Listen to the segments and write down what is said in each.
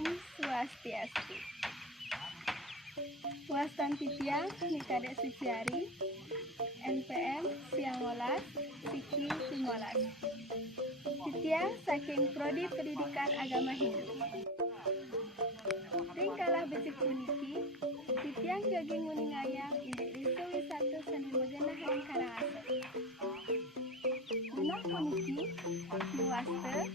Om Swastiastu. Wastan Titiang Nikade Suciari NPM Siang Wolas Siki Timolas. Titiang saking Prodi Pendidikan Agama Hindu. Tingkalah becik puniki Titiang jogging muningayang indek risu wisata seni megenah yang Karangasem. Genah puniki Muaste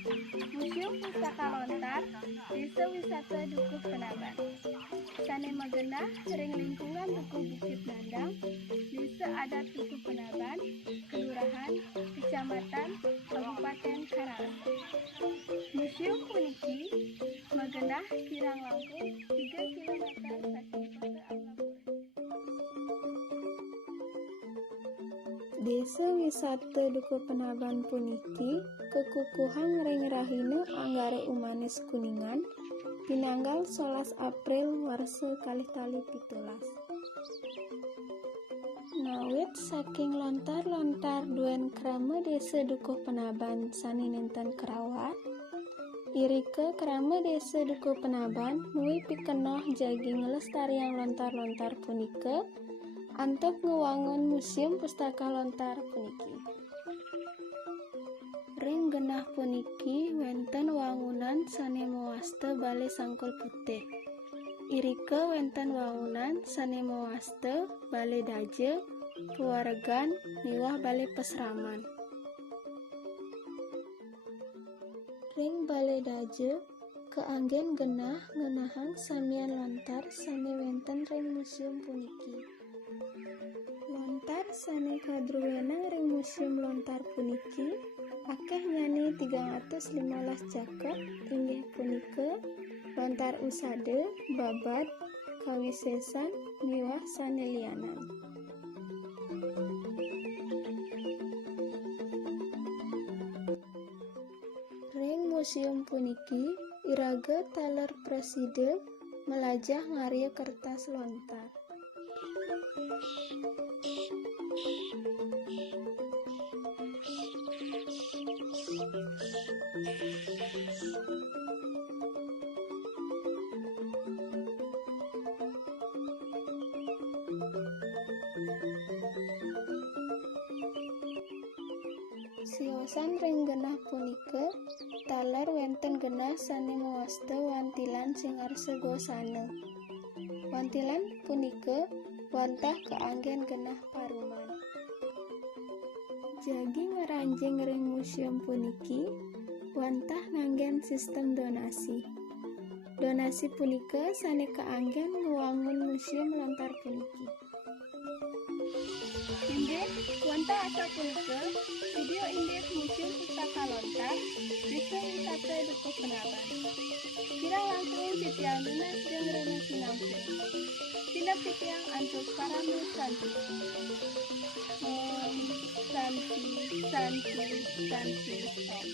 Museum Pustaka Lontar Desa Wisata Dukuh Penaban. Sane Magenah sering lingkungan Dukuh Bukit Nandang, Desa Adat Dukuh Penaban, Kelurahan, Kecamatan, Kabupaten Karangasem. Museum puniki Magenah kirang langkung 3 km saking kota Atlapura. Desa wisata Dukuh Penaban puniki kekukuhan ring rahina anggare Umanis Kuningan tinanggal 11 April warsa kalih tali 17. Nawit saking lontar-lontar duen krama desa Dukuh Penaban sani ninten kerawat, irike krama desa Dukuh Penaban nuwi pikenoh jagi ngelestariang lontar-lontar punika antep ngewangun Museum Pustaka Lontar puniki. Ring genah puniki wenten wangunan sane mawaste Balai Sangkul Putih. Irike wenten wangunan sane mawaste Balai Daje, Pewaregan, miwah Balai Pesraman. Ring Balai Daje keanggen genah ngenahan samian lontar sane wenten ring museum puniki. Lontar sane kadruwenang ring museum lontar puniki akeh nyani 315 caket inggih punika lontar usade, babat, kawisesan, miwah sanelianan. Ring museum puniki iraga taler preside melajah ngaria kertas lontar. Siosan ring genah punika taler wenten genah sane mawaste wantilan sing arsa gosane. Wantilan punika wantah keanggen genah paruman. Jagi ngeranjing ring museum puniki wantah nganggen sistem donasi. Donasi punika sane keanggen ngewangun museum lontar puniki. Indek wantah asal punika video indek Museum Pustaka Lontar Desa Wisata Dukuh Penaban. Kirang langkung Titiang Nunas jeung Rena Sinampung. Tindak Titiang antuk paramu santi. Santi. Om.